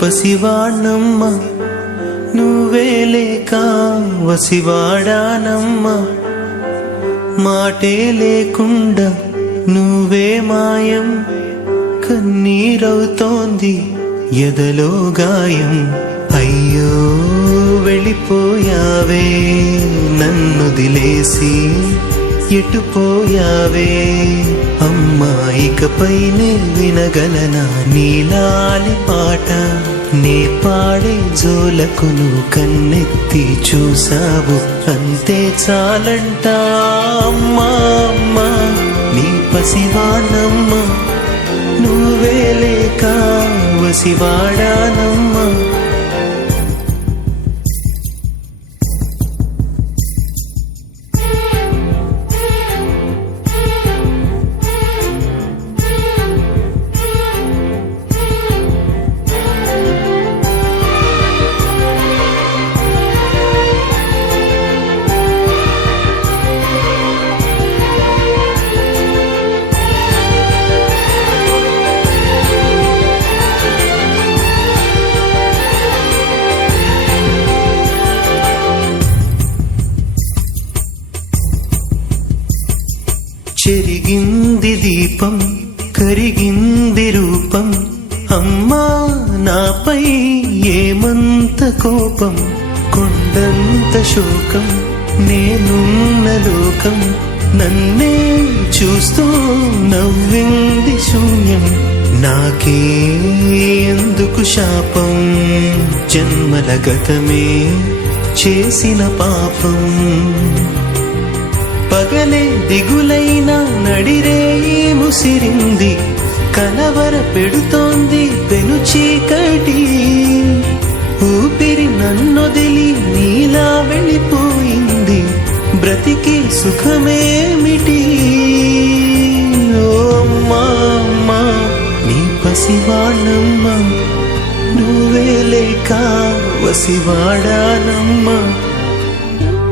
పసివాణమ్మ నువ్వే లేక వసివాడానమ్మ మాటే లేకుండా నువ్వే మాయం కన్నీరవుతోంది ఎదలో గాయం అయ్యో వెళ్ళిపోయావే నన్నొదిలేసి ఎటుపోయావే అమ్మా ఇకపైనే వినగలనా నీలాలి పాట నే పాడే జోలకు నువ్వు కన్నెత్తి చూసావు అంతే చాలంట అమ్మా అమ్మా నీ పసివాణమ్మ నువ్వే లేక వసివాడానమ్మా చెరిగింది దీపం కరిగింది రూపం అమ్మా నాపై ఏమంత కోపం కొండంత శోకం నేనున్న లోకం నన్నే చూస్తూ నవ్వింది శూన్యం నాకే ఎందుకు శాపం జన్మల గతమే చేసిన పాపం పగలే దిగులైనా నడిరేయి ముసిరింది కలవర పెడుతోంది పెను చీకటి ఊపిరి నన్నొదిలి నీలా వెళ్ళిపోయింది బ్రతికి సుఖమేమిటి ఓ అమ్మా అమ్మా నీ పసివాణమ్మ నువ్వే లేక వసివాడానమ్మ